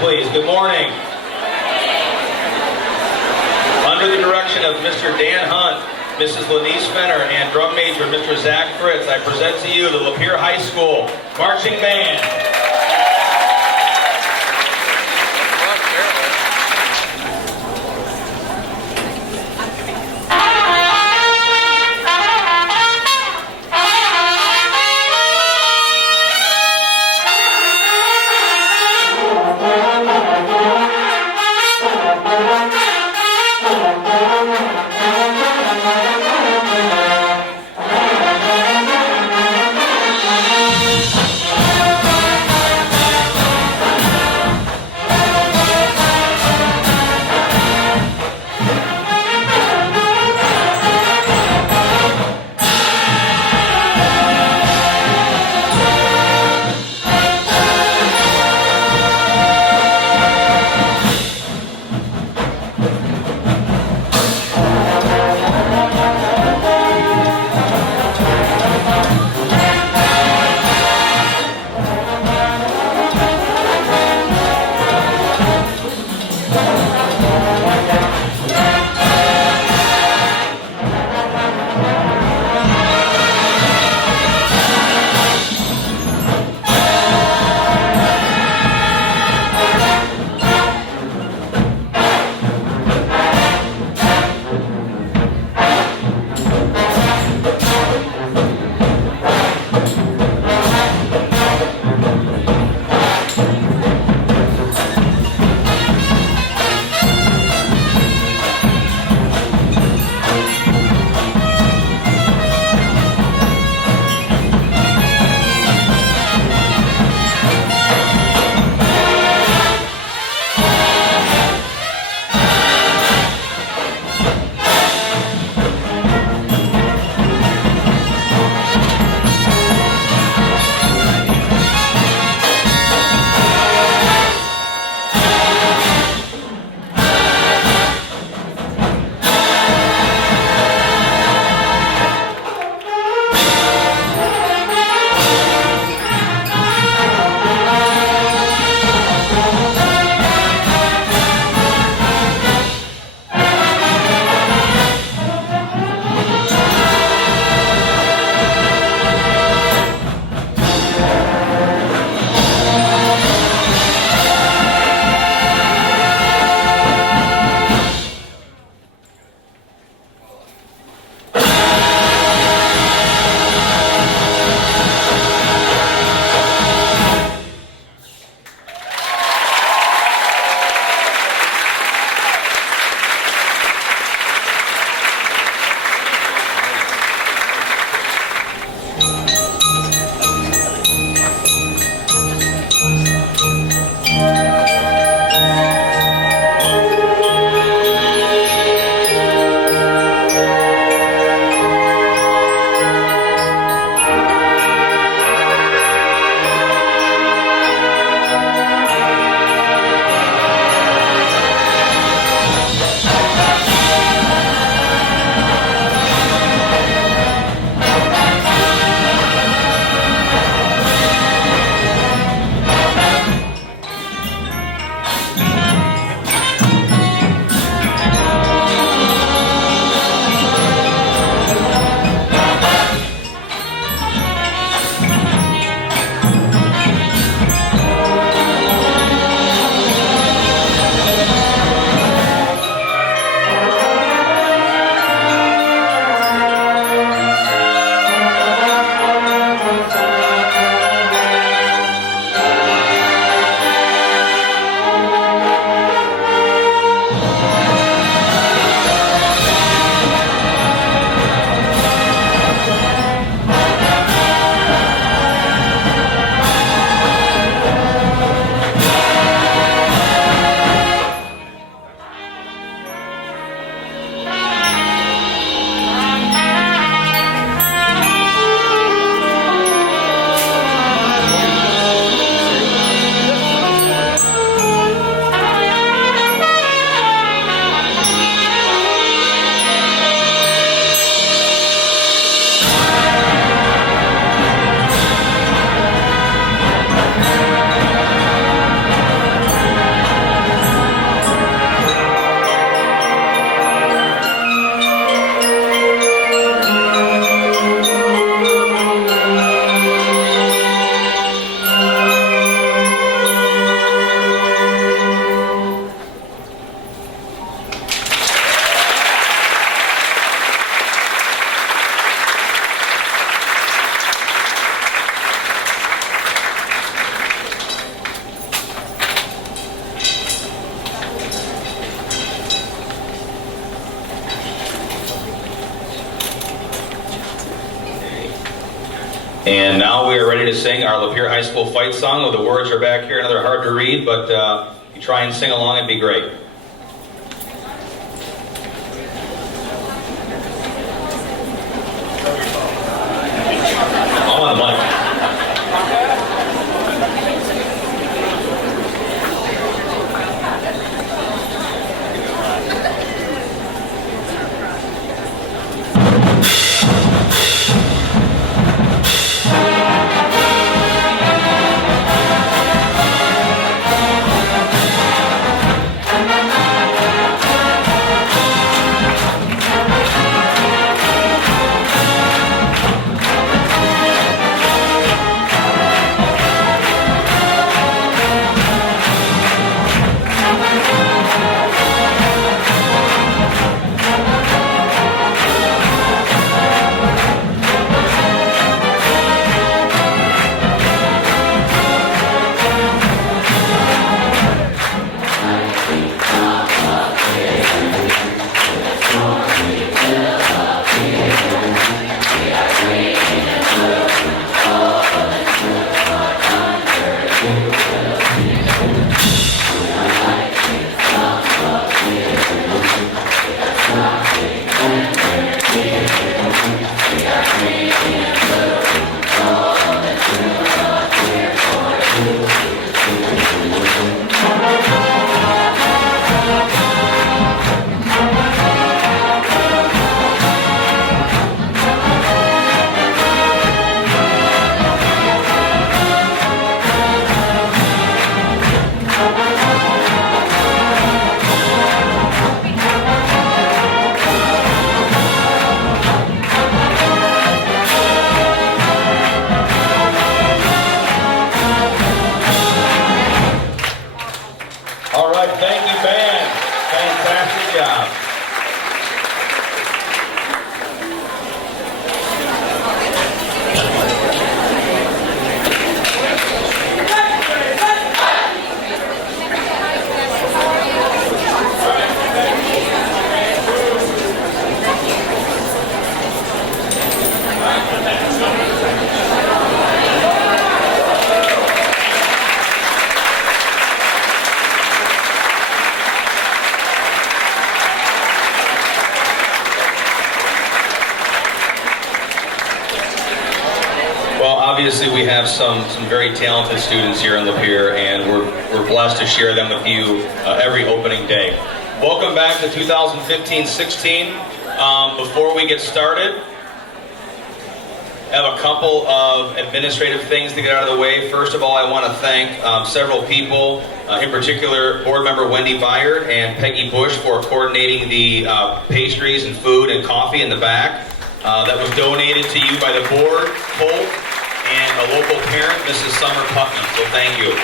please. Good morning. Under the direction of Mr. Dan Hunt, Mrs. Lenise Fenner, and drum major Mr. Zach Fritz, I present to you the Lapeer High School Marching Band. And now we are ready to sing our Lapeer High School fight song. The words are back here, and they're hard to read, but you try and sing along, it'd be great. I'm on the mic. All right, thank you, band. Fantastic job. Well, obviously we have some very talented students here in Lapeer, and we're blessed to share them with you every opening day. Welcome back to 2015-16. Before we get started, I have a couple of administrative things to get out of the way. First of all, I want to thank several people, in particular Board Member Wendy Byard and Peggy Bush for coordinating the pastries and food and coffee in the back. That was donated to you by the board, Colt, and a local parent, Mrs. Summer Putnam, so thank you.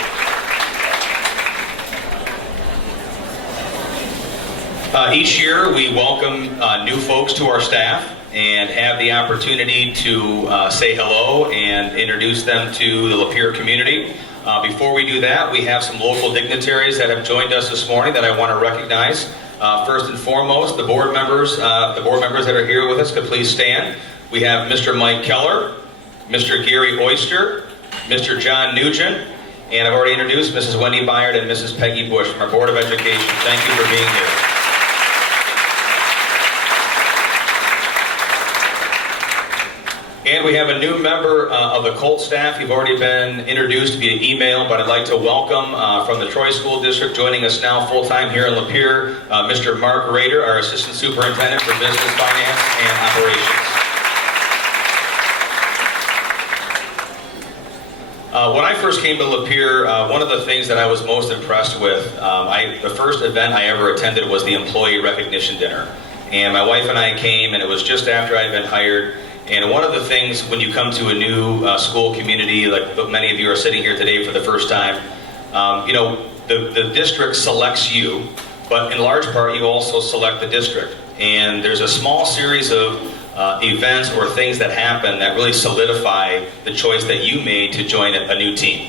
Each year we welcome new folks to our staff and have the opportunity to say hello and introduce them to the Lapeer community. Before we do that, we have some local dignitaries that have joined us this morning that I want to recognize. First and foremost, the board members that are here with us could please stand. We have Mr. Mike Keller, Mr. Gary Oyster, Mr. John Nugent, and I've already introduced Mrs. Wendy Byard and Mrs. Peggy Bush from our Board of Education. Thank you for being here. And we have a new member of the Colt staff. You've already been introduced via email, but I'd like to welcome from the Troy School District, joining us now full-time here in Lapeer, Mr. Mark Rader, our Assistant Superintendent for Business, Finance, and Operations. When I first came to Lapeer, one of the things that I was most impressed with, the first event I ever attended was the Employee Recognition Dinner. And my wife and I came, and it was just after I'd been hired. And one of the things when you come to a new school community, like many of you are sitting here today for the first time, the district selects you, but in large part you also select the district. And there's a small series of events or things that happen that really solidify the choice that you made to join a new team.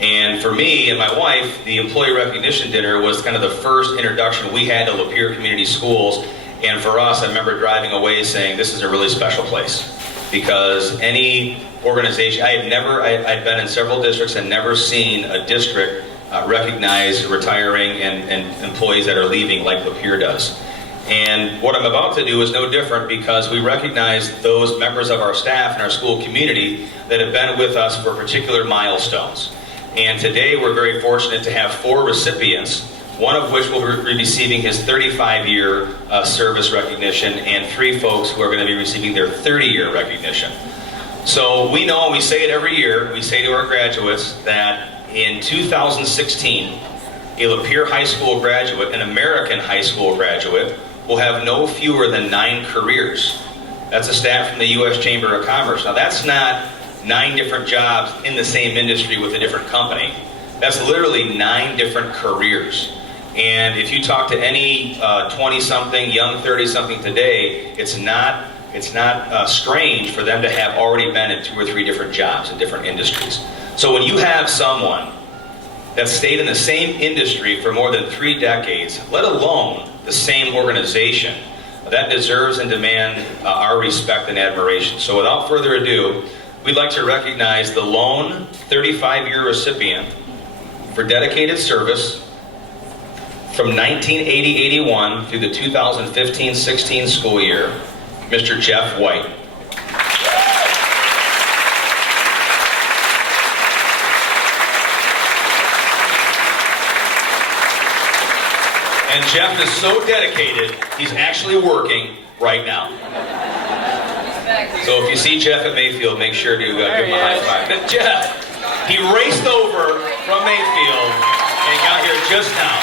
And for me and my wife, the Employee Recognition Dinner was kind of the first introduction we had to Lapeer Community Schools. And for us, I remember driving away saying, this is a really special place. because any organization, I've been in several districts and never seen a district recognize retiring and employees that are leaving like Lapeer does. And what I'm about to do is no different, because we recognize those members of our staff and our school community that have been with us for particular milestones. And today we're very fortunate to have 4 recipients, one of which will be receiving his 35-year service recognition, and 3 folks who are going to be receiving their 30-year recognition. So we know, and we say it every year, we say to our graduates that in 2016, a Lapeer High School graduate, an American high school graduate, will have no fewer than 9 careers. That's a stat from the U.S. Chamber of Commerce. Now that's not 9 different jobs in the same industry with a different company. That's literally 9 different careers. And if you talk to any 20-something, young 30-something today, it's not strange for them to have already been in 2 or 3 different jobs in different industries. So when you have someone that stayed in the same industry for more than 3 decades, let alone the same organization, that deserves and demands our respect and admiration. So without further ado, we'd like to recognize the lone 35-year recipient for dedicated service from 1980-81 through the 2015-16 school year, Mr. Jeff White. And Jeff is so dedicated, he's actually working right now. So if you see Jeff at Mayfield, make sure to give him a high five. But Jeff, he raced over from Mayfield and got here just now.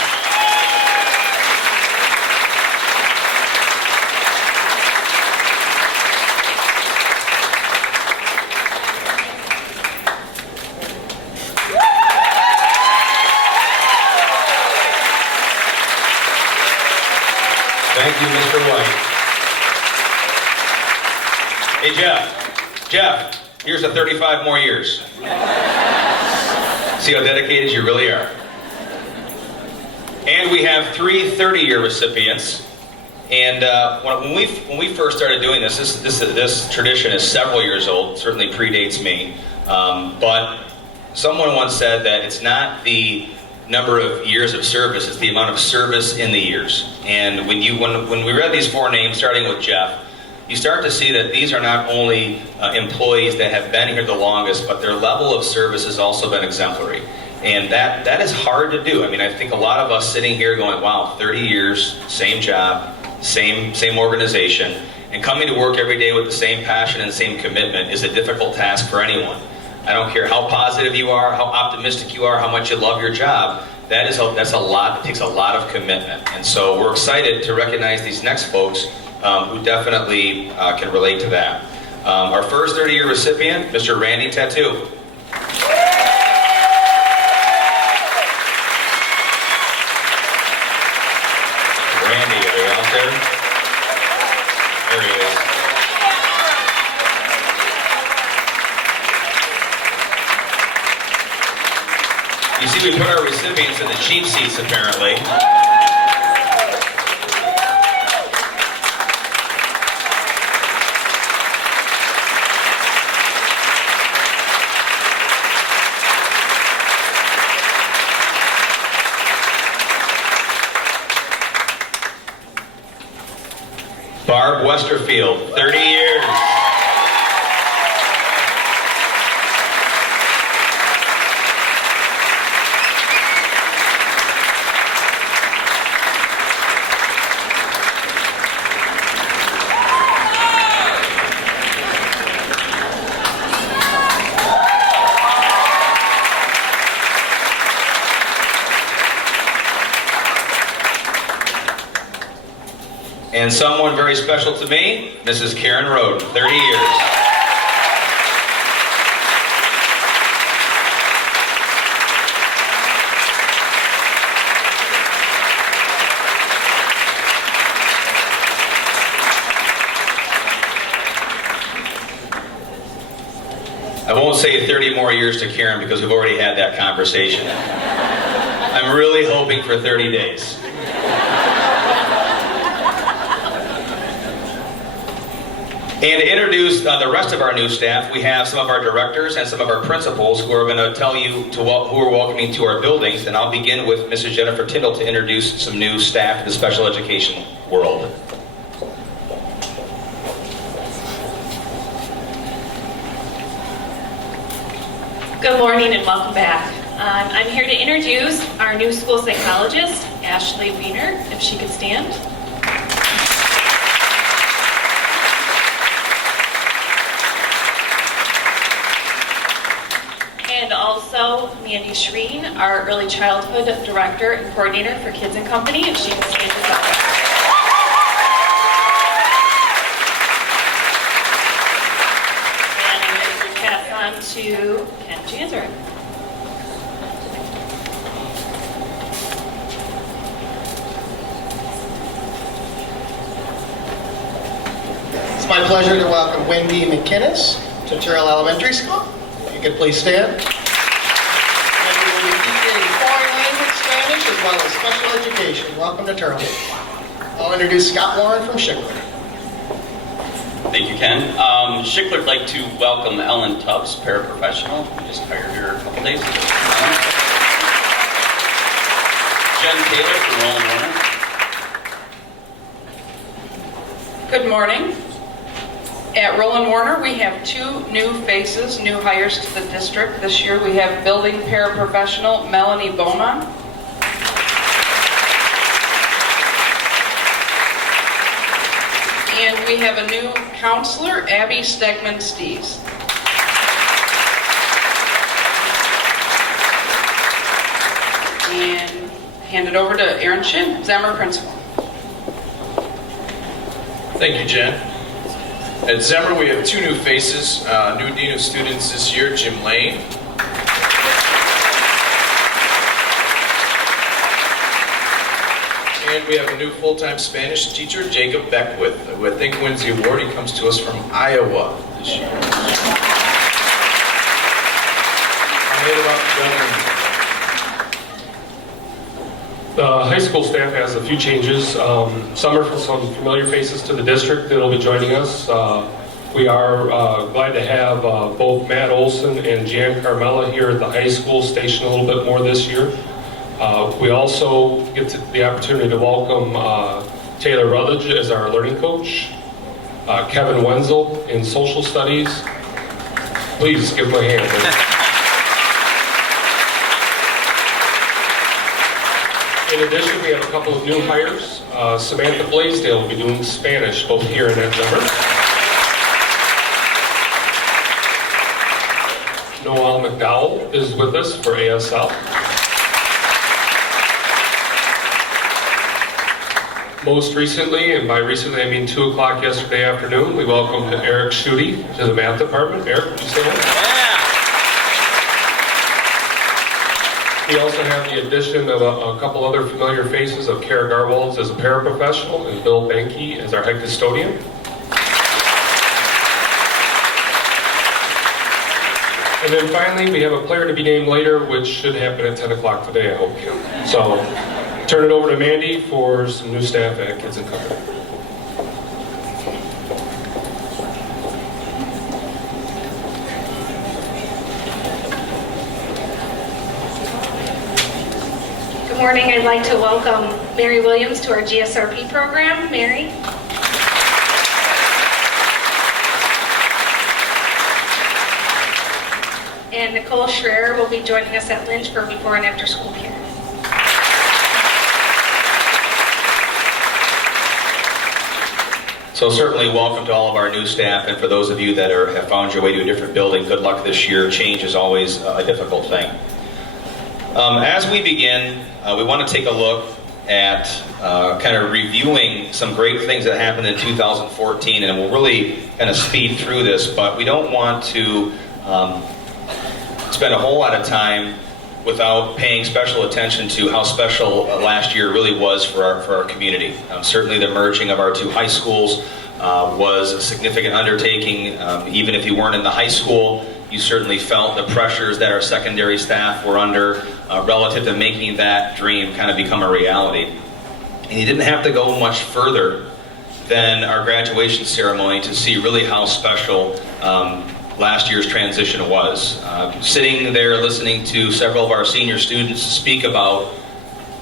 Thank you, Mr. White. Hey, Jeff, here's to 35 more years. See how dedicated you really are. And we have 3 30-year recipients. And when we first started doing this tradition is several years old, certainly predates me. But someone once said that it's not the number of years of service, it's the amount of service in the years. And when we read these 4 names, starting with Jeff, you start to see that these are not only employees that have been here the longest, but their level of service has also been exemplary. And that is hard to do. I mean, I think a lot of us sitting here going, wow, 30 years, same job, same organization, and coming to work every day with the same passion and same commitment is a difficult task for anyone. I don't care how positive you are, how optimistic you are, how much you love your job. That's a lot. It takes a lot of commitment. And so we're excited to recognize these next folks who definitely can relate to that. Our first 30-year recipient, Mr. Randy Tattoo. Randy, are you out there? There he is. You see, we put our recipients in the cheap seats, apparently. Barb Westerfield, 30 years. And someone very special to me, Mrs. Karen Roden, 30 years. I won't say 30 more years to Karen because we've already had that conversation. I'm really hoping for 30 days. And to introduce the rest of our new staff, we have some of our directors and some of our principals who are going to tell you who are welcoming to our buildings. And I'll begin with Mrs. Jennifer Tyndall to introduce some new staff to the special education world. Good morning and welcome back. I'm here to introduce our new school psychologist, Ashley Wiener, if she could stand. And also Mandy Shreen, our early childhood director and coordinator for Kids and Company, if she could stand as well. And I'm going to pass on to Ken Janzer. It's my pleasure to welcome Wendy McInnes to Terrell Elementary School. If you could please stand. Wendy will be teaching foreign language Spanish as well as special education. Welcome to Terrell. I'll introduce Scott Warren from Schickler. Thank you, Ken. Schickler would like to welcome Ellen Tubbs, paraprofessional. We just hired her a couple days ago. Jen Taylor from Roland Warner. Good morning. At Roland Warner, we have 2 new faces, new hires to the district. This year we have building paraprofessional Melanie Beaumont. And we have a new counselor, Abby Stegman-Steves. And hand it over to Erin Shin, Zemmer principal. Thank you, Jen. At Zemmer, we have 2 new faces, new dean of students this year, Jim Lane. And we have a new full-time Spanish teacher, Jacob Beckwith, who I think wins the award. He comes to us from Iowa this year. The high school staff has a few changes. Some are some familiar faces to the district that will be joining us. We are glad to have both Matt Olson and Jan Carmella here at the high school stationed a little bit more this year. We also get the opportunity to welcome Taylor Rutledge as our learning coach, Kevin Wenzel in social studies. Please give him a hand. In addition, we have a couple of new hires. Samantha Blaisdell will be doing Spanish both here and at Denver. Noel McDowell is with us for ASL. Most recently, and by recently I mean 2 o'clock yesterday afternoon, we welcomed Eric Schutte to the math department. Eric, would you say that? We also have the addition of a couple other familiar faces of Kara Garwalds as a paraprofessional and Bill Benke as our head custodian. And then finally, we have a player to be named later, which should happen at 10 o'clock today, I hope, Kim. So, turn it over to Mandy for some new staff at Kids and Company. Good morning. I'd like to welcome Mary Williams to our GSRP program. Mary. And Nicole Schreier will be joining us at Lynch for before and after school care. So certainly welcome to all of our new staff, and for those of you that have found your way to a different building, good luck this year. Change is always a difficult thing. As we begin, we want to take a look at kind of reviewing some great things that happened in 2014, and we'll really kind of speed through this, but we don't want to spend a whole lot of time without paying special attention to how special last year really was for our community. Certainly the merging of our 2 high schools was a significant undertaking. Even if you weren't in the high school, you certainly felt the pressures that our secondary staff were under relative to making that dream kind of become a reality. And you didn't have to go much further than our graduation ceremony to see really how special last year's transition was. Sitting there listening to several of our senior students speak about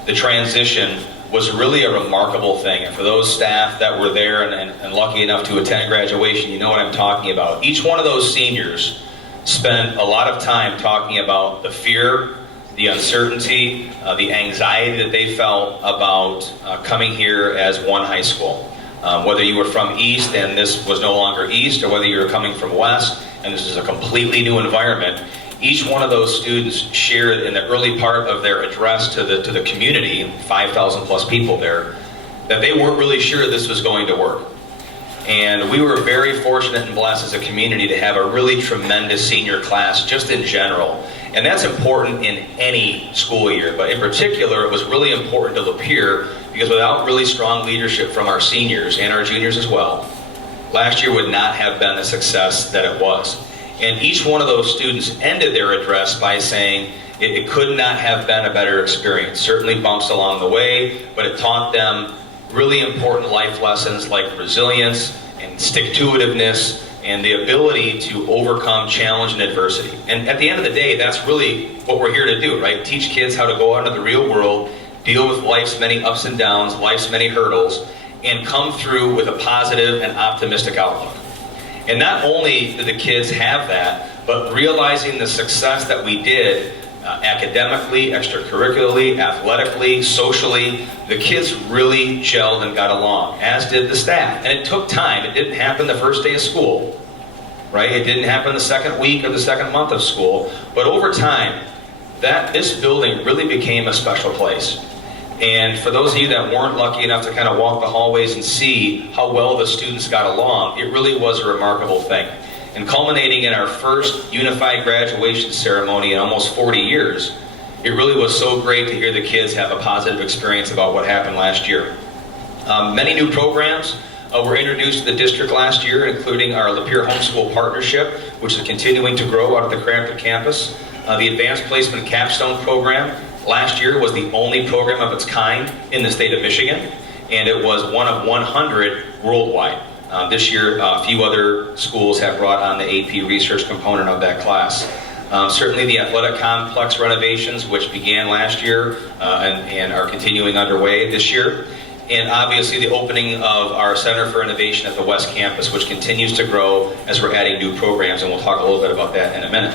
the transition was really a remarkable thing. And for those staff that were there and lucky enough to attend graduation, you know what I'm talking about. Each one of those seniors spent a lot of time talking about the fear, the uncertainty, the anxiety that they felt about coming here as one high school. Whether you were from East and this was no longer East, or whether you were coming from West and this is a completely new environment, each one of those students shared in the early part of their address to the community, 5,000 plus people there, that they weren't really sure this was going to work. And we were very fortunate and blessed as a community to have a really tremendous senior class just in general. And that's important in any school year, but in particular it was really important to Lapeer because without really strong leadership from our seniors and our juniors as well, last year would not have been the success that it was. And each one of those students ended their address by saying it could not have been a better experience. Certainly bumps along the way, but it taught them really important life lessons like resilience and stick-to-itiveness and the ability to overcome challenge and adversity. And at the end of the day, that's really what we're here to do, right? Teach kids how to go out into the real world, deal with life's many ups and downs, life's many hurdles, and come through with a positive and optimistic outlook. And not only did the kids have that, but realizing the success that we did academically, extracurricularly, athletically, socially, the kids really gelled and got along, as did the staff. And it took time. It didn't happen the first day of school, right? It didn't happen the second week or the second month of school. But over time, this building really became a special place. And for those of you that weren't lucky enough to kind of walk the hallways and see how well the students got along, it really was a remarkable thing. And culminating in our first unified graduation ceremony in almost 40 years, it really was so great to hear the kids have a positive experience about what happened last year. Many new programs were introduced to the district last year, including our Lapeer Homeschool Partnership, which is continuing to grow out of the Crampton campus. The Advanced Placement Capstone Program last year was the only program of its kind in the state of Michigan, and it was one of 100 worldwide. This year, a few other schools have brought on the AP research component of that class. Certainly the athletic complex renovations, which began last year and are continuing underway this year. And obviously the opening of our Center for Innovation at the West Campus, which continues to grow as we're adding new programs, and we'll talk a little bit about that in a minute.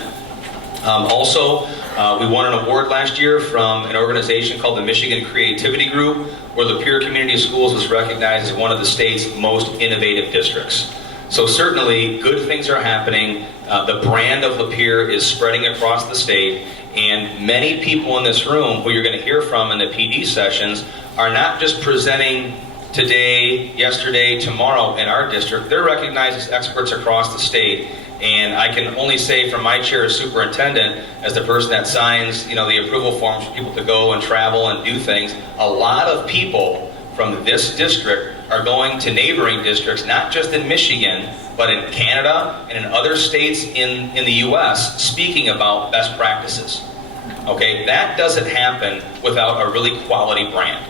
We won an award last year from an organization called the Michigan Creativity Group, where Lapeer Community Schools was recognized as one of the state's most innovative districts. So certainly good things are happening. The brand of Lapeer is spreading across the state, and many people in this room who you're going to hear from in the PD sessions are not just presenting today, yesterday, tomorrow in our district. They're recognized as experts across the state. And I can only say from my chair as superintendent, as the person that signs, the approval forms for people to go and travel and do things, a lot of people from this district are going to neighboring districts, not just in Michigan, but in Canada and in other states in the U.S., speaking about best practices. Okay, that doesn't happen without a really quality brand.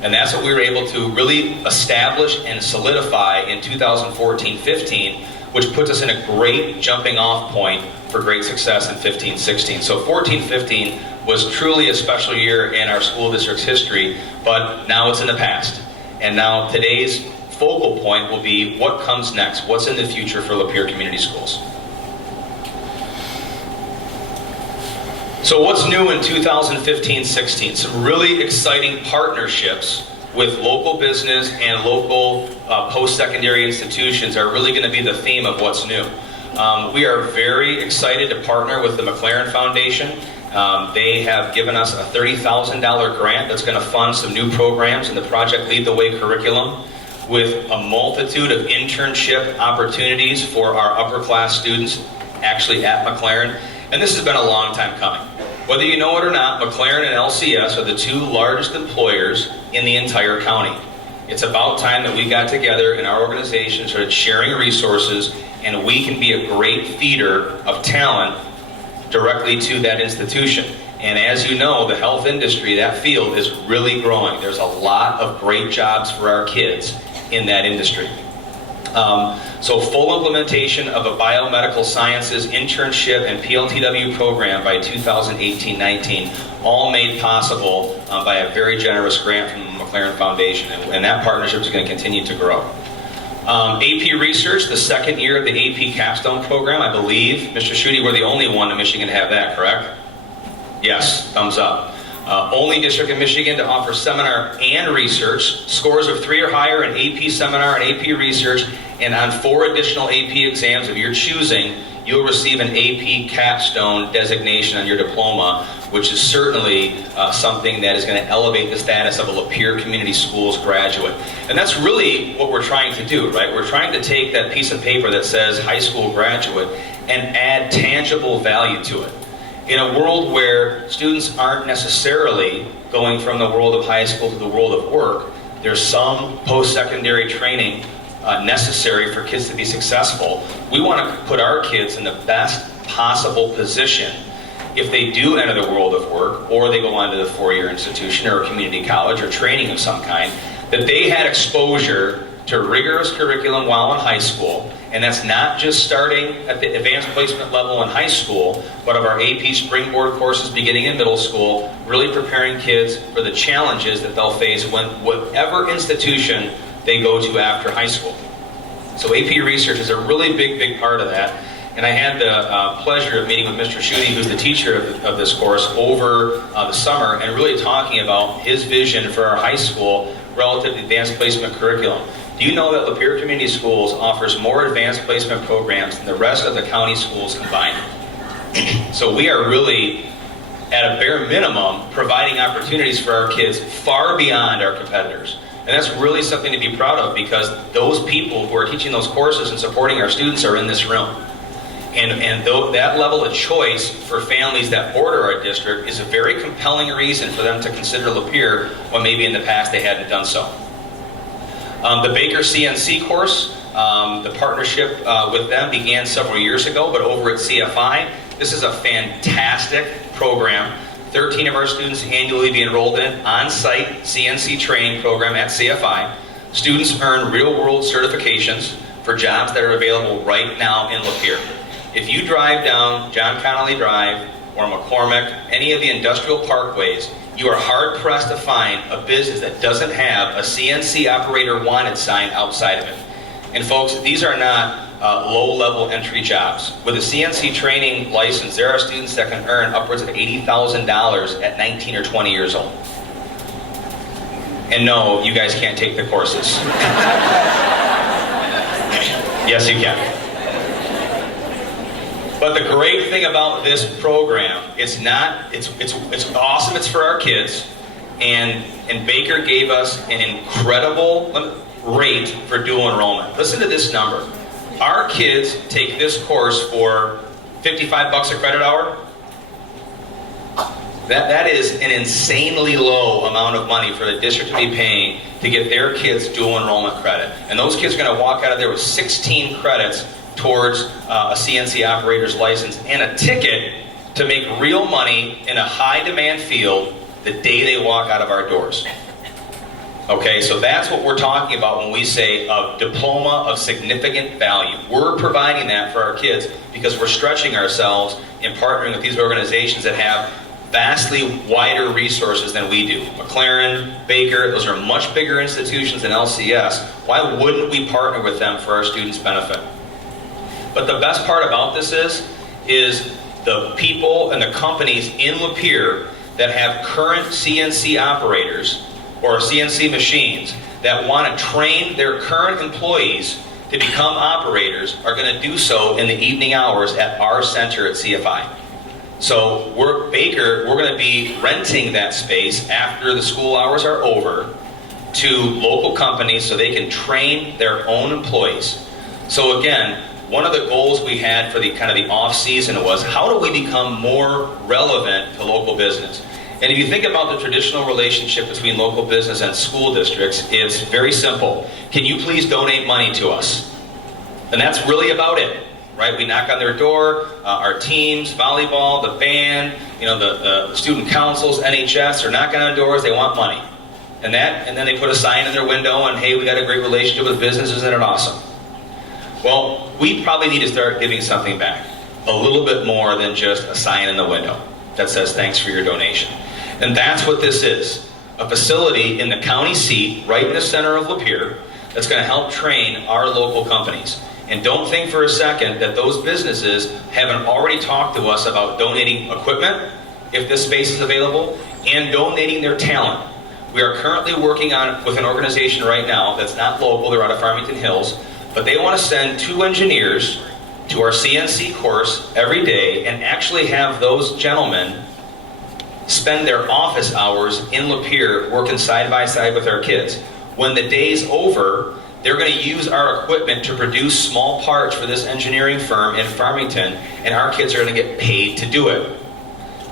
And that's what we were able to really establish and solidify in 2014-15, which puts us in a great jumping off point for great success in 15-16. So 14-15 was truly a special year in our school district's history, but now it's in the past. And now today's focal point will be what comes next, what's in the future for Lapeer Community Schools. So what's new in 2015-16? Some really exciting partnerships with local business and local post-secondary institutions are really going to be the theme of what's new. We are very excited to partner with the McLaren Foundation. They have given us a $30,000 grant that's going to fund some new programs in the Project Lead the Way curriculum, with a multitude of internship opportunities for our upper class students actually at McLaren. And this has been a long time coming. Whether you know it or not, McLaren and LCS are the two largest employers in the entire county. It's about time that we got together in our organization, started sharing resources, and we can be a great feeder of talent directly to that institution. And as you know, the health industry, that field is really growing. There's a lot of great jobs for our kids in that industry. So full implementation of a biomedical sciences internship and PLTW program by 2018-19, all made possible by a very generous grant from the McLaren Foundation, and that partnership is going to continue to grow. AP Research, the second year of the AP Capstone program, I believe. Mr. Schutte, we're the only one in Michigan to have that, correct? Yes, thumbs up. Only district in Michigan to offer seminar and research, scores of 3 or higher in AP Seminar and AP Research, and on 4 additional AP exams of your choosing, you'll receive an AP Capstone designation on your diploma, which is certainly something that is going to elevate the status of a Lapeer Community Schools graduate. And that's really what we're trying to do, right? We're trying to take that piece of paper that says high school graduate and add tangible value to it. In a world where students aren't necessarily going from the world of high school to the world of work, there's some post-secondary training necessary for kids to be successful. We want to put our kids in the best possible position if they do enter the world of work, or they go on to the 4-year institution or a community college or training of some kind, that they had exposure to rigorous curriculum while in high school. And that's not just starting at the advanced placement level in high school, but of our AP Springboard courses beginning in middle school, really preparing kids for the challenges that they'll face when whatever institution they go to after high school. So AP Research is a really big part of that. And I had the pleasure of meeting with Mr. Schutte, who's the teacher of this course, over the summer, and really talking about his vision for our high school relative to advanced placement curriculum. Do you know that Lapeer Community Schools offers more advanced placement programs than the rest of the county schools combined? So we are really, at a bare minimum, providing opportunities for our kids far beyond our competitors. And that's really something to be proud of, because those people who are teaching those courses and supporting our students are in this room. And though that level of choice for families that border our district is a very compelling reason for them to consider Lapeer when maybe in the past they hadn't done so. The Baker CNC course, the partnership with them began several years ago, but over at CFI, this is a fantastic program. 13 of our students annually be enrolled in on-site CNC training program at CFI. Students earn real-world certifications for jobs that are available right now in Lapeer. If you drive down John Connolly Drive or McCormick, any of the industrial parkways, you are hard-pressed to find a business that doesn't have a CNC operator wanted sign outside of it. And folks, these are not low-level entry jobs. With a CNC training license, there are students that can earn upwards of $80,000 at 19 or 20 years old. And no, you guys can't take the courses. Yes, you can. But the great thing about this program, it's awesome, it's for our kids, and Baker gave us an incredible rate for dual enrollment. Listen to this number. Our kids take this course for $55 a credit hour. That is an insanely low amount of money for the district to be paying to get their kids dual enrollment credit. And those kids are going to walk out of there with 16 credits towards a CNC operator's license and a ticket to make real money in a high demand field the day they walk out of our doors. Okay, so that's what we're talking about when we say a diploma of significant value. We're providing that for our kids because we're stretching ourselves in partnering with these organizations that have vastly wider resources than we do. McLaren, Baker, those are much bigger institutions than LCS. Why wouldn't we partner with them for our students' benefit? But the best part about this is the people and the companies in Lapeer that have current CNC operators or CNC machines that want to train their current employees to become operators are going to do so in the evening hours at our center at CFI. So we're going to be renting that space after the school hours are over to local companies so they can train their own employees. So again, one of the goals we had for the kind of the off season was how do we become more relevant to local business? And if you think about the traditional relationship between local business and school districts, it's very simple. Can you please donate money to us? And that's really about it, right? We knock on their door, our teams, volleyball, the band, the student councils, NHS are knocking on doors, they want money. And then they put a sign in their window and, hey, we got a great relationship with businesses, isn't it awesome? Well, we probably need to start giving something back. A little bit more than just a sign in the window that says thanks for your donation. And that's what this is. A facility in the county seat, right in the center of Lapeer, that's going to help train our local companies. And don't think for a second that those businesses haven't already talked to us about donating equipment, if this space is available, and donating their talent. We are currently working on with an organization right now that's not local, they're out of Farmington Hills, but they want to send 2 engineers to our CNC course every day and actually have those gentlemen spend their office hours in Lapeer working side by side with our kids. When the day's over, they're going to use our equipment to produce small parts for this engineering firm in Farmington, and our kids are going to get paid to do it.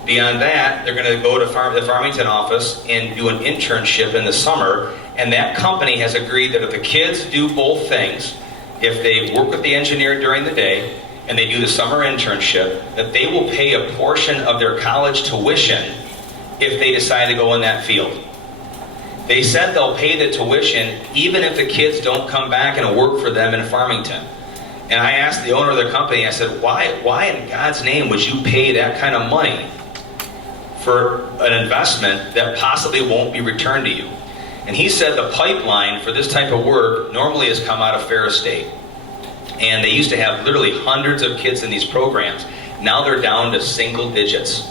Beyond that, they're going to go to the Farmington office and do an internship in the summer, and that company has agreed that if the kids do both things, if they work with the engineer during the day and they do the summer internship, that they will pay a portion of their college tuition if they decide to go in that field. They said they'll pay the tuition even if the kids don't come back and work for them in Farmington. And I asked the owner of the company, I said, why in God's name would you pay that kind of money for an investment that possibly won't be returned to you? And he said the pipeline for this type of work normally has come out of Ferris State. And they used to have literally hundreds of kids in these programs. Now they're down to single digits.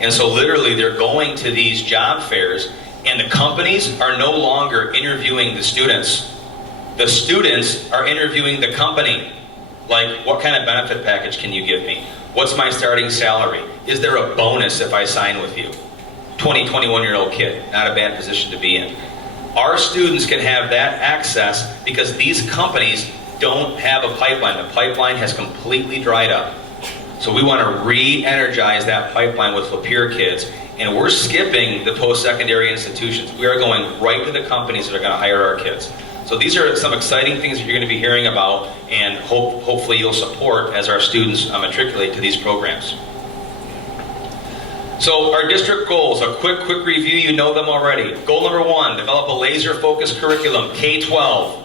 And so literally they're going to these job fairs, and the companies are no longer interviewing the students. The students are interviewing the company. Like, what kind of benefit package can you give me? What's my starting salary? Is there a bonus if I sign with you? 20, 21-year-old kid, not a bad position to be in. Our students can have that access because these companies don't have a pipeline. The pipeline has completely dried up. So we want to re-energize that pipeline with Lapeer kids, and we're skipping the post-secondary institutions. We are going right to the companies that are going to hire our kids. So these are some exciting things that you're going to be hearing about, and hopefully you'll support as our students matriculate to these programs. So our district goals, a quick review, you know them already. Goal number 1, develop a laser-focused curriculum, K-12.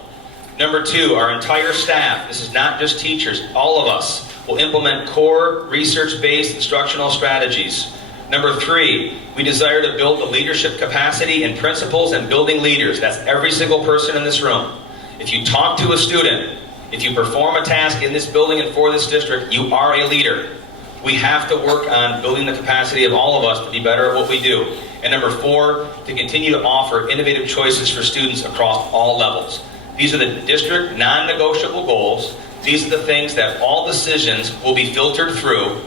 Number 2, our entire staff, this is not just teachers, all of us, will implement core research-based instructional strategies. Number 3, we desire to build the leadership capacity in principals and building leaders. That's every single person in this room. If you talk to a student, if you perform a task in this building and for this district, you are a leader. We have to work on building the capacity of all of us to be better at what we do. And number 4, to continue to offer innovative choices for students across all levels. These are the district non-negotiable goals. These are the things that all decisions will be filtered through.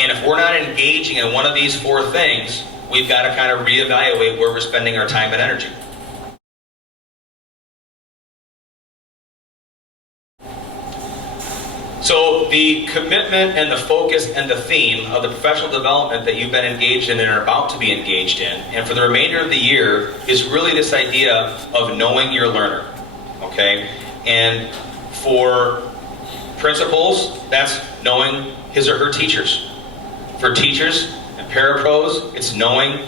And if we're not engaging in one of these 4 things, we've got to kind of reevaluate where we're spending our time and energy. So the commitment and the focus and the theme of the professional development that you've been engaged in and are about to be engaged in, and for the remainder of the year, is really this idea of knowing your learner. Okay? And for principals, that's knowing his or her teachers. For teachers and parapros, it's knowing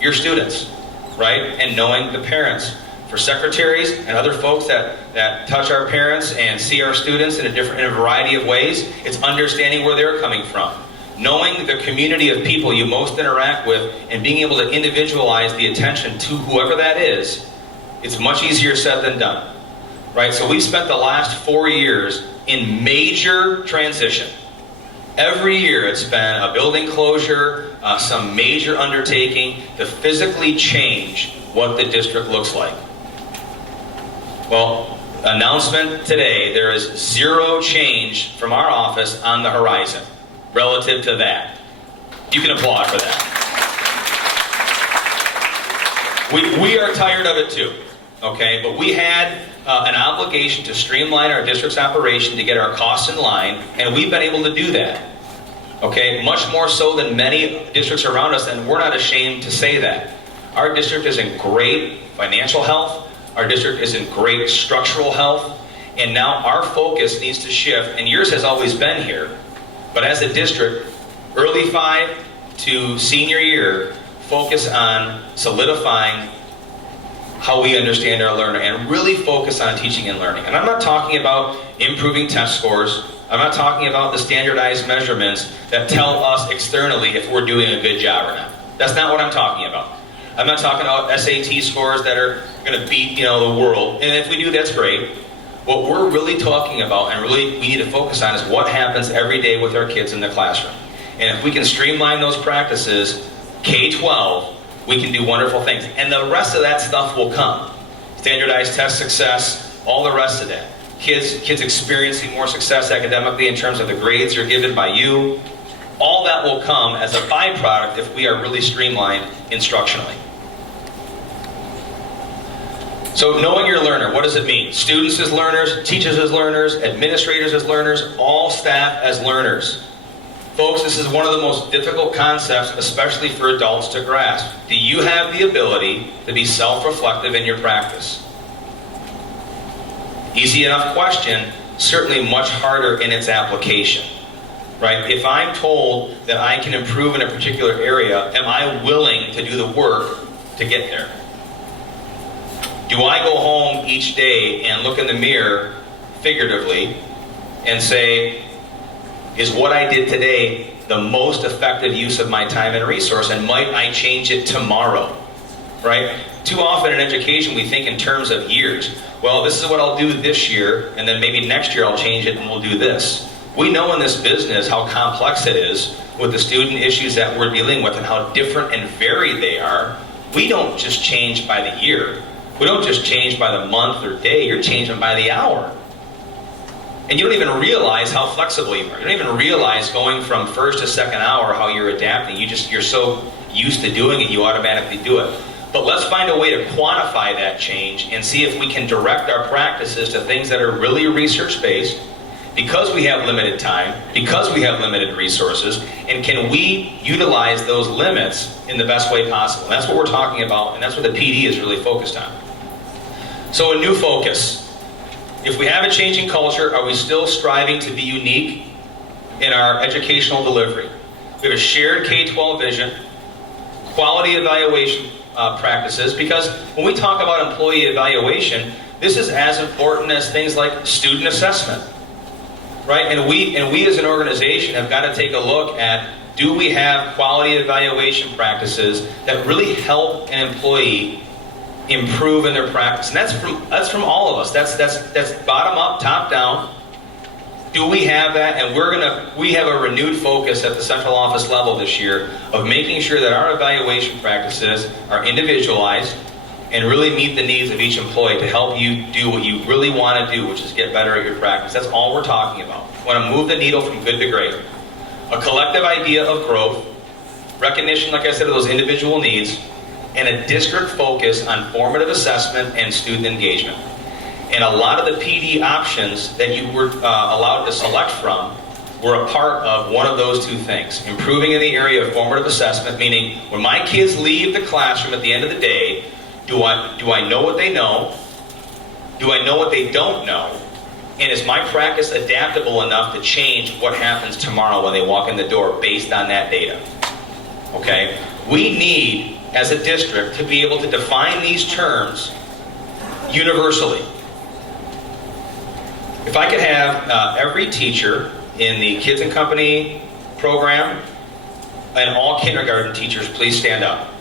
your students, right? And knowing the parents. For secretaries and other folks that touch our parents and see our students in a variety of ways, it's understanding where they're coming from. Knowing the community of people you most interact with and being able to individualize the attention to whoever that is, it's much easier said than done. Right? So we spent the last 4 years in major transition. Every year it's been a building closure, some major undertaking to physically change what the district looks like. Well, announcement today, there is 0 change from our office on the horizon relative to that. You can applaud for that. We are tired of it too, okay? But we had an obligation to streamline our district's operation to get our costs in line, and we've been able to do that. Okay, much more so than many districts around us, and we're not ashamed to say that. Our district is in great financial health. Our district is in great structural health. And now our focus needs to shift, and yours has always been here. But as a district, early 5 to senior year, focus on solidifying how we understand our learner and really focus on teaching and learning. And I'm not talking about improving test scores. I'm not talking about the standardized measurements that tell us externally if we're doing a good job or not. That's not what I'm talking about. I'm not talking about SAT scores that are going to beat, the world. And if we do, that's great. What we're really talking about and really we need to focus on is what happens every day with our kids in the classroom. And if we can streamline those practices, K-12, we can do wonderful things. And the rest of that stuff will come. Standardized test success, all the rest of that. Kids experiencing more success academically in terms of the grades are given by you. All that will come as a byproduct if we are really streamlined instructionally. So knowing your learner, what does it mean? Students as learners, teachers as learners, administrators as learners, all staff as learners. Folks, this is one of the most difficult concepts, especially for adults to grasp. Do you have the ability to be self-reflective in your practice? Easy enough question, certainly much harder in its application. Right? If I'm told that I can improve in a particular area, am I willing to do the work to get there? Do I go home each day and look in the mirror, figuratively, and say, is what I did today the most effective use of my time and resource, and might I change it tomorrow? Right? Too often in education we think in terms of years. Well, this is what I'll do this year, and then maybe next year I'll change it and we'll do this. We know in this business how complex it is with the student issues that we're dealing with and how different and varied they are. We don't just change by the year. We don't just change by the month or day. You're changing by the hour. And you don't even realize how flexible you are. You don't even realize going from first to second hour how you're adapting. You're so used to doing it, you automatically do it. But let's find a way to quantify that change and see if we can direct our practices to things that are really research-based, because we have limited time, because we have limited resources, and can we utilize those limits in the best way possible? And that's what we're talking about, and that's what the PD is really focused on. So a new focus. If we have a changing culture, are we still striving to be unique in our educational delivery? We have a shared K-12 vision, quality evaluation practices, because when we talk about employee evaluation, this is as important as things like student assessment. Right? And we as an organization have got to take a look at, do we have quality evaluation practices that really help an employee improve in their practice? And that's from all of us. That's bottom up, top down. Do we have that? And we have a renewed focus at the central office level this year of making sure that our evaluation practices are individualized and really meet the needs of each employee to help you do what you really want to do, which is get better at your practice. That's all we're talking about. We want to move the needle from good to great. A collective idea of growth, recognition, like I said, of those individual needs, and a district focus on formative assessment and student engagement. And a lot of the PD options that you were allowed to select from were a part of one of those two things. Improving in the area of formative assessment, meaning when my kids leave the classroom at the end of the day, do I know what they know? Do I know what they don't know? And is my practice adaptable enough to change what happens tomorrow when they walk in the door based on that data? Okay? We need, as a district, to be able to define these terms universally. If I could have every teacher in the Kids and Company program and all kindergarten teachers please stand up.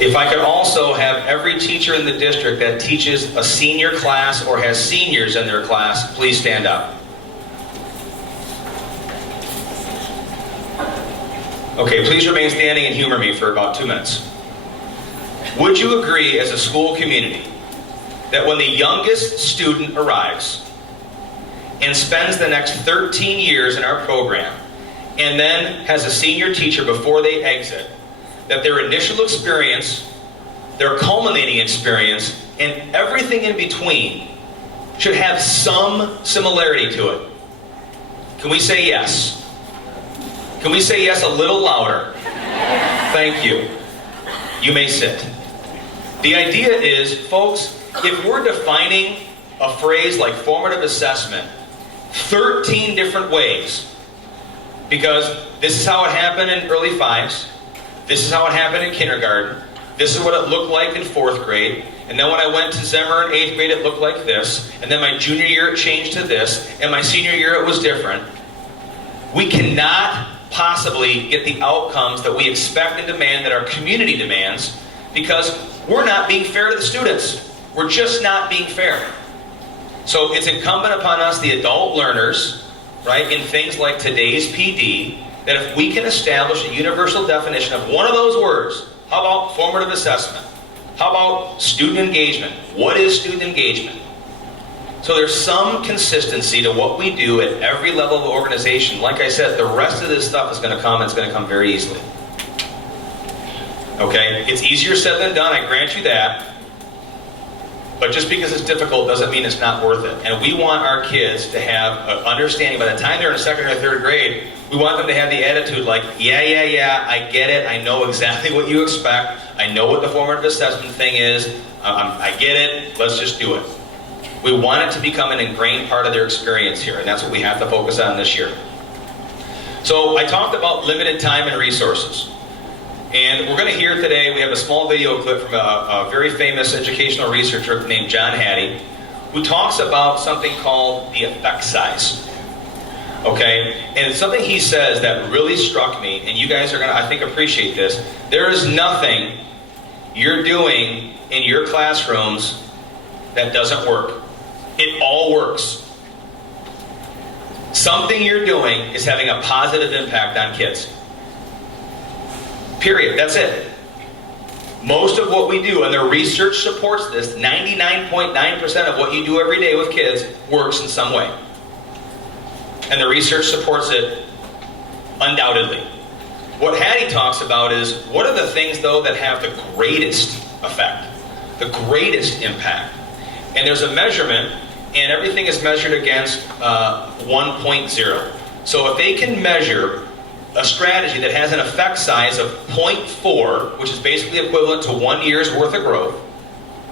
If I could also have every teacher in the district that teaches a senior class or has seniors in their class, please stand up. Okay, please remain standing and humor me for about 2 minutes. Would you agree as a school community that when the youngest student arrives and spends the next 13 years in our program and then has a senior teacher before they exit, that their initial experience, their culminating experience, and everything in between should have some similarity to it? Can we say yes? Can we say yes a little louder? Thank you. You may sit. The idea is, folks, if we're defining a phrase like formative assessment 13 different ways, because this is how it happened in early fives, This is how it happened in kindergarten. This is what it looked like in 4th grade. And then when I went to Zemmer in 8th grade, it looked like this. And then my junior year, it changed to this. And my senior year, it was different. We cannot possibly get the outcomes that we expect and demand, that our community demands, because we're not being fair to the students. We're just not being fair. So it's incumbent upon us, the adult learners, right, in things like today's PD, that if we can establish a universal definition of one of those words, how about formative assessment? How about student engagement? What is student engagement? So there's some consistency to what we do at every level of the organization. Like I said, the rest of this stuff is going to come, and it's going to come very easily. Okay? It's easier said than done, I grant you that. But just because it's difficult doesn't mean it's not worth it. And we want our kids to have an understanding. By the time they're in 2nd or 3rd grade, we want them to have the attitude like, yeah, I get it. I know exactly what you expect. I know what the formative assessment thing is. I get it. Let's just do it. We want it to become an ingrained part of their experience here, and that's what we have to focus on this year. So I talked about limited time and resources. And we're going to hear today, we have a small video clip from a very famous educational researcher named John Hattie, who talks about something called the effect size. Okay? And it's something he says that really struck me, and you guys are going to, I think, appreciate this. There is nothing you're doing in your classrooms that doesn't work. It all works. Something you're doing is having a positive impact on kids. Period. That's it. Most of what we do, and the research supports this, 99.9% of what you do every day with kids works in some way. And the research supports it undoubtedly. What Hattie talks about is, what are the things, though, that have the greatest effect, the greatest impact? And there's a measurement, and everything is measured against 1.0. So if they can measure a strategy that has an effect size of 0.4, which is basically equivalent to 1 year's worth of growth,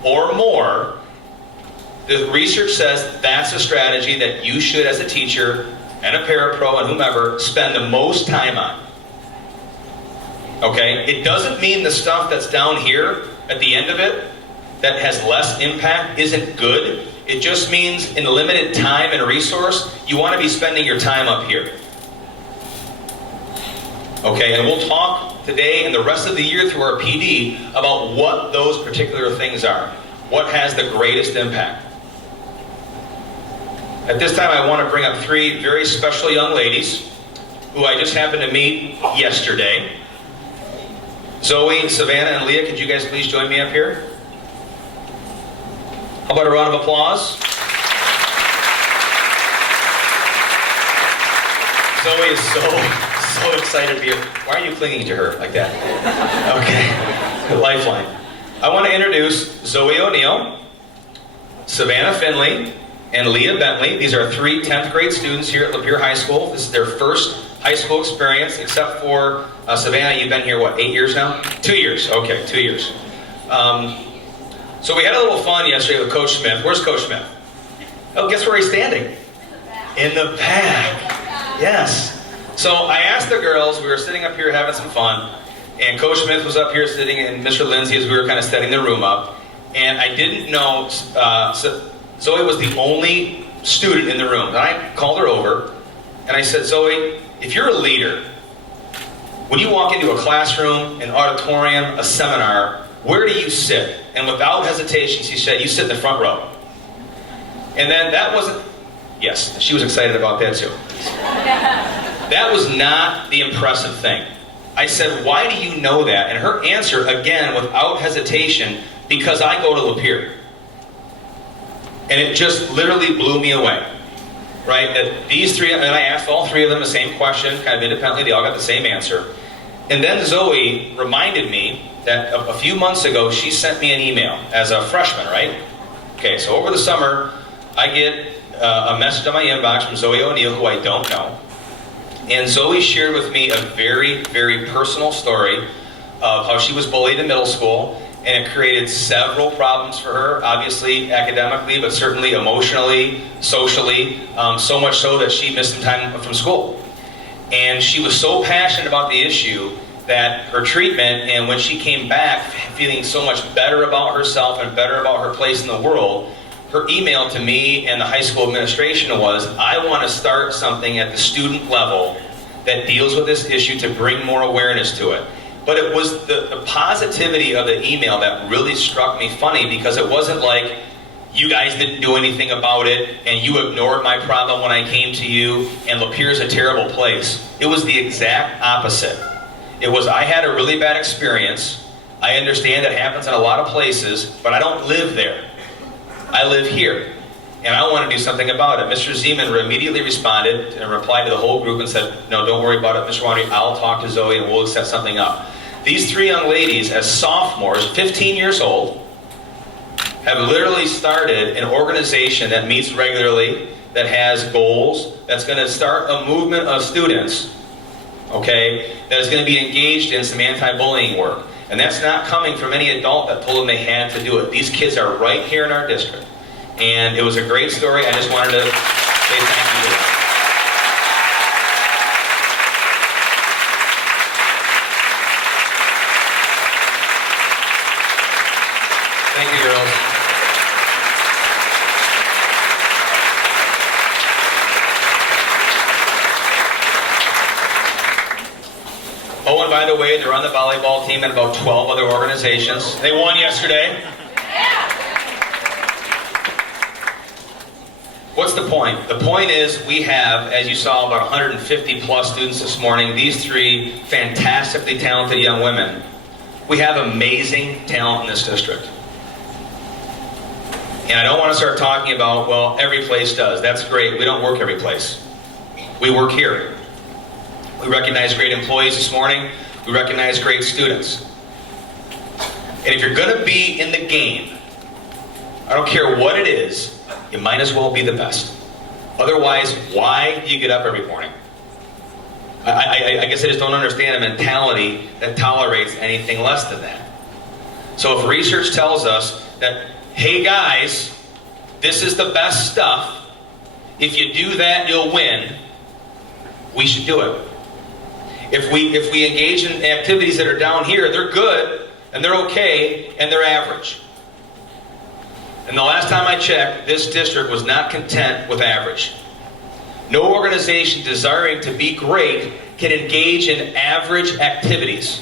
or more, the research says that's a strategy that you should, as a teacher and a parapro and whomever, spend the most time on. Okay? It doesn't mean the stuff that's down here at the end of it that has less impact isn't good. It just means in limited time and resource, you want to be spending your time up here. Okay, and we'll talk today and the rest of the year through our PD about what those particular things are. What has the greatest impact? At this time, I want to bring up 3 very special young ladies who I just happened to meet yesterday. Zoe, Savannah, and Leah, could you guys please join me up here? How about a round of applause? Zoe is so excited to be here. Why are you clinging to her like that? Okay, lifeline. I want to introduce Zoe O'Neill, Savannah Finley, and Leah Bentley. These are 3 10th grade students here at Lapeer High School. This is their first high school experience, except for Savannah. You've been here, what, 8 years now? 2 years. Okay, 2 years. So we had a little fun yesterday with Coach Smith. Where's Coach Smith? Oh, guess where he's standing? In the back. Yes. So I asked the girls, we were sitting up here having some fun, and Coach Smith was up here sitting, and Mr. Lindsay, as we were kind of setting the room up, and I didn't know, Zoe was the only student in the room. And I called her over, and I said, Zoe, if you're a leader, when you walk into a classroom, an auditorium, a seminar, where do you sit? And without hesitation, she said, you sit in the front row. And then that wasn't, yes, she was excited about that too. That was not the impressive thing. I said, why do you know that? And her answer, again, without hesitation, because I go to Lapeer. And it just literally blew me away. Right? That these 3, and I asked all 3 of them the same question, kind of independently, they all got the same answer. And then Zoe reminded me that a few months ago, she sent me an email as a freshman, right? Okay, so over the summer, I get a message on my inbox from Zoe O'Neill, who I don't know. And Zoe shared with me a very, very personal story of how she was bullied in middle school, and it created several problems for her, obviously academically, but certainly emotionally, socially, so much so that she missed some time from school. And she was so passionate about the issue that her treatment, and when she came back feeling so much better about herself and better about her place in the world, her email to me and the high school administration was, I want to start something at the student level that deals with this issue to bring more awareness to it. But it was the positivity of the email that really struck me funny, because it wasn't like, you guys didn't do anything about it, and you ignored my problem when I came to you, and Lapeer's a terrible place. It was the exact opposite. It was, I had a really bad experience. I understand that happens in a lot of places, but I don't live there. I live here, and I want to do something about it. Mr. Zeman immediately responded and replied to the whole group and said, no, don't worry about it, Mr. Wandry, I'll talk to Zoe and we'll set something up. These 3 young ladies, as sophomores, 15 years old, have literally started an organization that meets regularly, that has goals, that's going to start a movement of students, okay, that is going to be engaged in some anti-bullying work. And that's not coming from any adult that told them they had to do it. These kids are right here in our district. And it was a great story. I just wanted to say thank you to them. Thank you, girls. Oh, and by the way, they're on the volleyball team and about 12 other organizations. They won yesterday. What's the point? The point is, we have, as you saw, about 150 plus students this morning. These 3 fantastically talented young women. We have amazing talent in this district. And I don't want to start talking about, well, every place does. That's great. We don't work every place. We work here. We recognize great employees this morning. We recognize great students. And if you're going to be in the game, I don't care what it is, you might as well be the best. Otherwise, why do you get up every morning? I guess I just don't understand a mentality that tolerates anything less than that. So if research tells us that, hey guys, this is the best stuff, if you do that, you'll win, we should do it. If we engage in activities that are down here, they're good, and they're okay, and they're average. And the last time I checked, this district was not content with average. No organization desiring to be great can engage in average activities.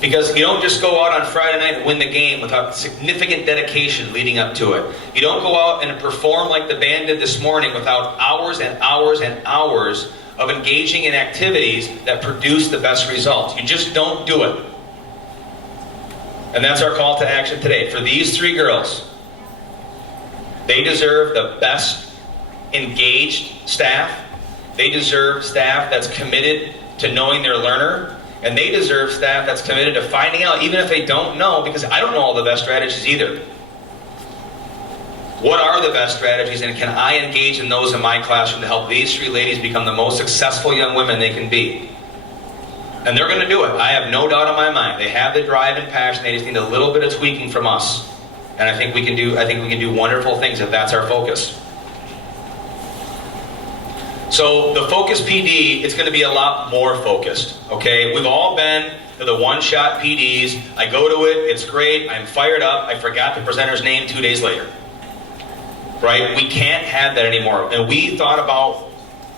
Because you don't just go out on Friday night and win the game without significant dedication leading up to it. You don't go out and perform like the band did this morning without hours and hours and hours of engaging in activities that produce the best results. You just don't do it. And that's our call to action today. For these 3 girls, they deserve the best engaged staff. They deserve staff that's committed to knowing their learner. And they deserve staff that's committed to finding out, even if they don't know, because I don't know all the best strategies either. What are the best strategies, and can I engage in those in my classroom to help these 3 ladies become the most successful young women they can be? And they're going to do it. I have no doubt in my mind. They have the drive and passion. They just need a little bit of tweaking from us. And I think we can do wonderful things if that's our focus. So the Focus PD, it's going to be a lot more focused. Okay? We've all been to the one-shot PDs. I go to it. It's great. I'm fired up. I forgot the presenter's name 2 days later. Right? We can't have that anymore. And we thought about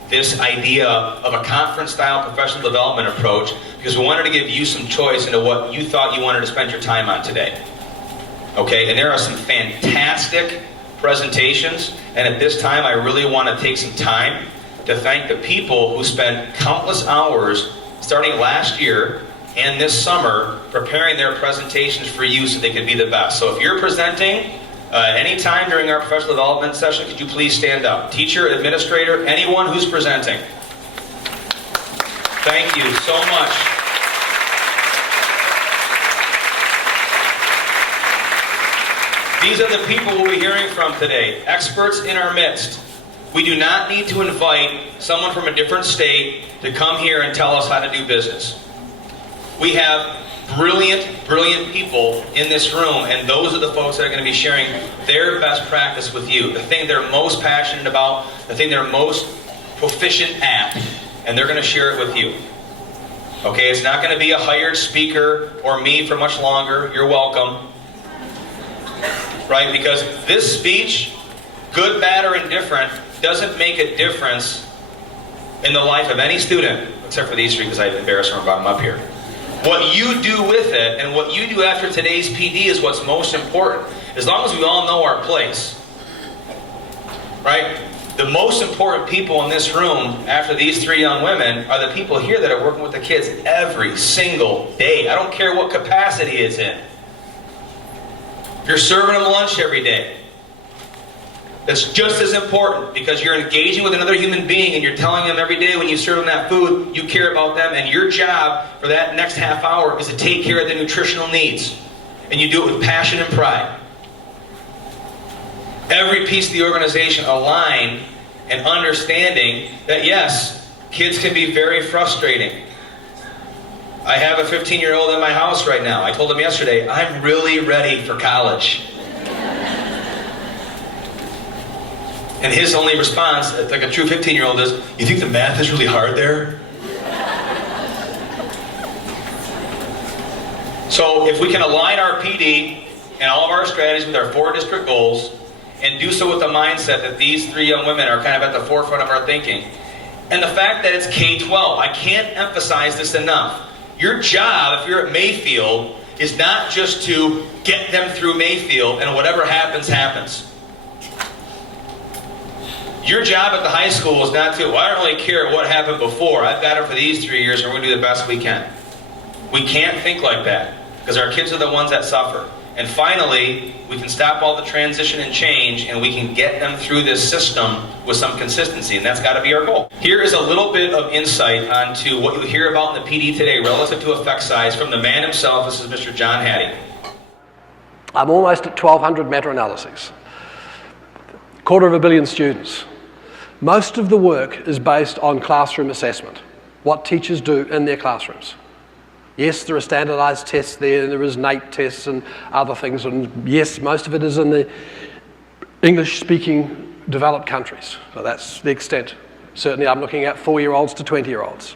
this idea of a conference-style professional development approach because we wanted to give you some choice into what you thought you wanted to spend your time on today. Okay? And there are some fantastic presentations. And at this time, I really want to take some time to thank the people who spent countless hours starting last year and this summer preparing their presentations for you so they could be the best. So if you're presenting anytime during our professional development session, could you please stand up? Teacher, administrator, anyone who's presenting. Thank you so much. These are the people we'll be hearing from today, experts in our midst. We do not need to invite someone from a different state to come here and tell us how to do business. We have brilliant, brilliant people in this room, and those are the folks that are going to be sharing their best practice with you, the thing they're most passionate about, the thing they're most proficient at, and they're going to share it with you. Okay, it's not going to be a hired speaker or me for much longer. You're welcome. Right? Because this speech, good, bad, or indifferent, doesn't make a difference in the life of any student, except for these three because I embarrassed them about them up here. What you do with it and what you do after today's PD is what's most important. As long as we all know our place. Right? The most important people in this room after these three young women are the people here that are working with the kids every single day. I don't care what capacity it's in. You're serving them lunch every day. That's just as important because you're engaging with another human being and you're telling them every day when you serve them that food, you care about them, and your job for that next half hour is to take care of their nutritional needs. And you do it with passion and pride. Every piece of the organization aligned and understanding that yes, kids can be very frustrating. I have a 15-year-old in my house right now. I told him yesterday, I'm really ready for college. And his only response, like a true 15-year-old, is, you think the math is really hard there? So if we can align our PD and all of our strategies with our 4 district goals, and do so with the mindset that these three young women are kind of at the forefront of our thinking, and the fact that it's K-12, I can't emphasize this enough. Your job, if you're at Mayfield, is not just to get them through Mayfield and whatever happens, happens. Your job at the high school is not to, well, I don't really care what happened before. I've got it for these 3 years and we're going to do the best we can. We can't think like that because our kids are the ones that suffer. And finally, we can stop all the transition and change and we can get them through this system with some consistency, and that's got to be our goal. Here is a little bit of insight onto what you hear about in the PD today relative to effect size from the man himself. This is Mr. John Hattie. I'm almost at 1,200 meta-analyses. 250 million students. Most of the work is based on classroom assessment, what teachers do in their classrooms. Yes, there are standardized tests there, and there is NAEP tests and other things, and yes, most of it is in the English-speaking developed countries. So that's the extent. Certainly I'm looking at 4-year-olds to 20-year-olds.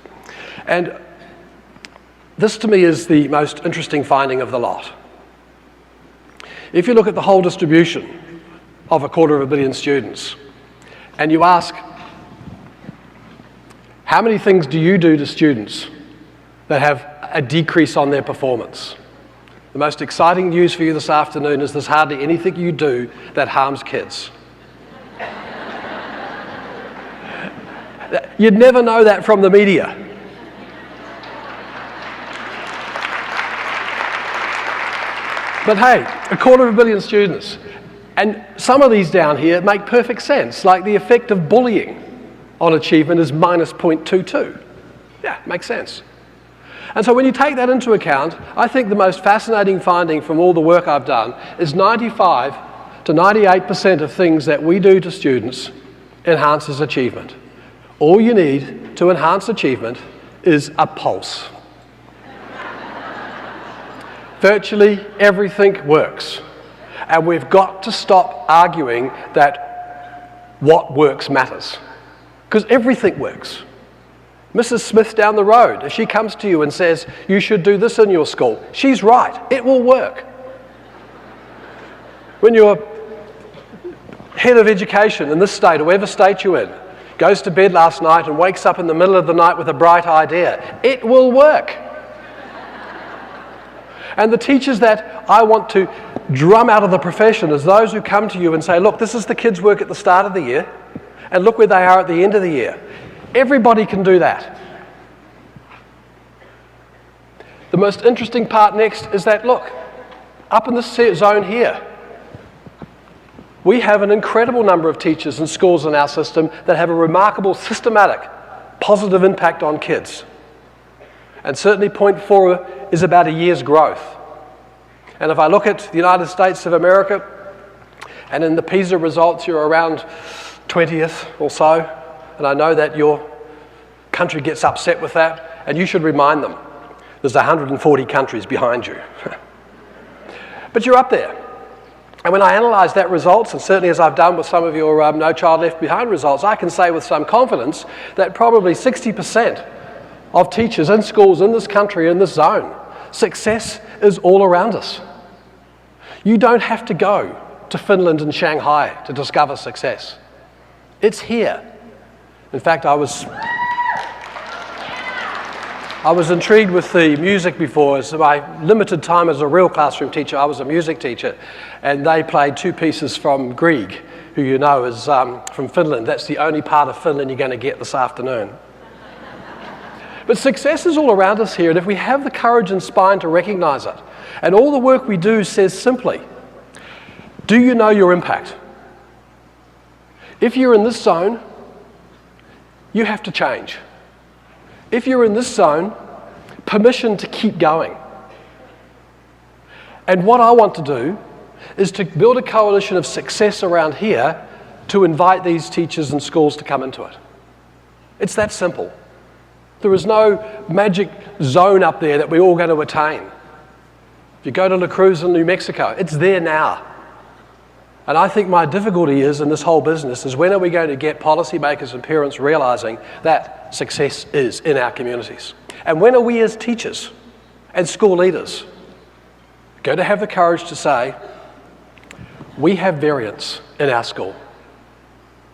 And this to me is the most interesting finding of the lot. If you look at the whole distribution of 250 million students, and you ask, how many things do you do to students that have a decrease on their performance? The most exciting news for you this afternoon is there's hardly anything you do that harms kids. You'd never know that from the media. But hey, 250 million students. And some of these down here make perfect sense, like the effect of bullying on achievement is minus 0.22. Yeah, makes sense. And so when you take that into account, I think the most fascinating finding from all the work I've done is 95 to 98% of things that we do to students enhances achievement. All you need to enhance achievement is a pulse. Virtually everything works. And we've got to stop arguing that what works matters. Because everything works. Mrs. Smith down the road, if she comes to you and says, you should do this in your school, she's right, it will work. When your head of education in this state, or whatever state you're in, goes to bed last night and wakes up in the middle of the night with a bright idea, it will work. And the teachers that I want to drum out of the profession is those who come to you and say, look, this is the kids' work at the start of the year, and look where they are at the end of the year. Everybody can do that. The most interesting part next is that, look, up in this zone here, we have an incredible number of teachers and schools in our system that have a remarkable, systematic, positive impact on kids. And certainly 0.4 is about a year's growth. And if I look at the United States of America, and in the PISA results you're around 20th or so, and I know that your country gets upset with that, and you should remind them there's 140 countries behind you. But you're up there. And when I analyse that results, and certainly as I've done with some of your No Child Left Behind results, I can say with some confidence that probably 60% of teachers in schools in this country, in this zone. Success is all around us. You don't have to go to Finland and Shanghai to discover success. It's here. In fact, I was intrigued with the music before. As my limited time as a real classroom teacher, I was a music teacher, and they played two pieces from Grieg, who you know is from Finland. That's the only part of Finland you're going to get this afternoon. But success is all around us here, and if we have the courage and spine to recognize it, and all the work we do says simply, do you know your impact? If you're in this zone, you have to change. If you're in this zone, permission to keep going. And what I want to do is to build a coalition of success around here to invite these teachers and schools to come into it. It's that simple. There is no magic zone up there that we're all going to attain. If you go to La Cruz in New Mexico, it's there now. And I think my difficulty is in this whole business is when are we going to get policymakers and parents realizing that success is in our communities? And when are we as teachers and school leaders going to have the courage to say, we have variance in our school.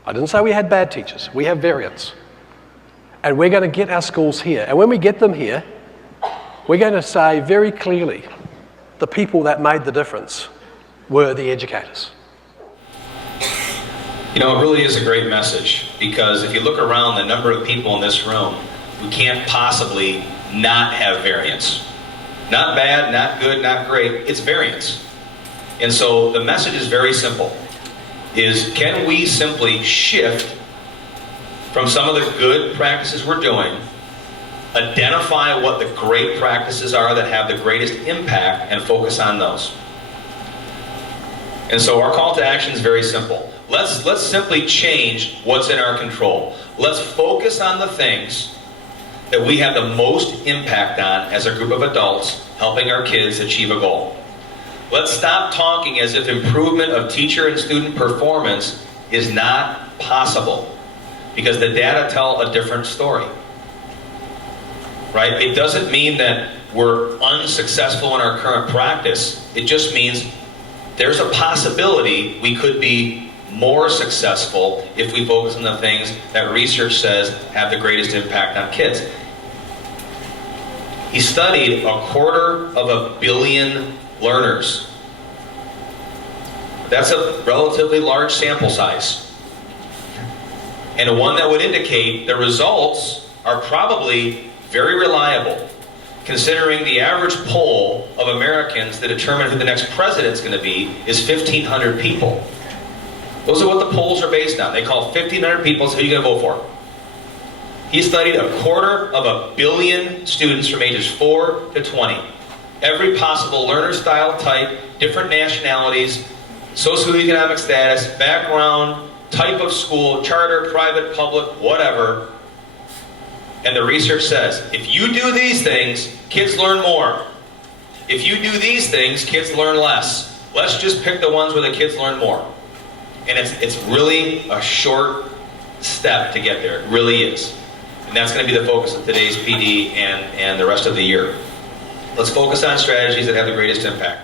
I didn't say we had bad teachers, we have variance. And we're going to get our schools here. And when we get them here, we're going to say very clearly, the people that made the difference were the educators. You know, it really is a great message, because if you look around the number of people in this room, we can't possibly not have variance. Not bad, not good, not great, it's variance. And so the message is very simple, is can we simply shift from some of the good practices we're doing, identify what the great practices are that have the greatest impact, and focus on those. And so our call to action is very simple. Let's simply change what's in our control. Let's focus on the things that we have the most impact on as a group of adults helping our kids achieve a goal. Let's stop talking as if improvement of teacher and student performance is not possible, because the data tell a different story. Right? It doesn't mean that we're unsuccessful in our current practice. It just means there's a possibility we could be more successful if we focus on the things that research says have the greatest impact on kids. He studied 250 million learners. That's a relatively large sample size. And one that would indicate the results are probably very reliable, considering the average poll of Americans that determine who the next president's going to be is 1,500 people. Those are what the polls are based on. They call 1,500 people, so who are you going to vote for? He studied 250 million students from ages 4 to 20. Every possible learner style type, different nationalities, socioeconomic status, background, type of school, charter, private, public, whatever. And the research says, if you do these things, kids learn more. If you do these things, kids learn less. Let's just pick the ones where the kids learn more. And it's really a short step to get there. It really is. And that's going to be the focus of today's PD and the rest of the year. Let's focus on strategies that have the greatest impact.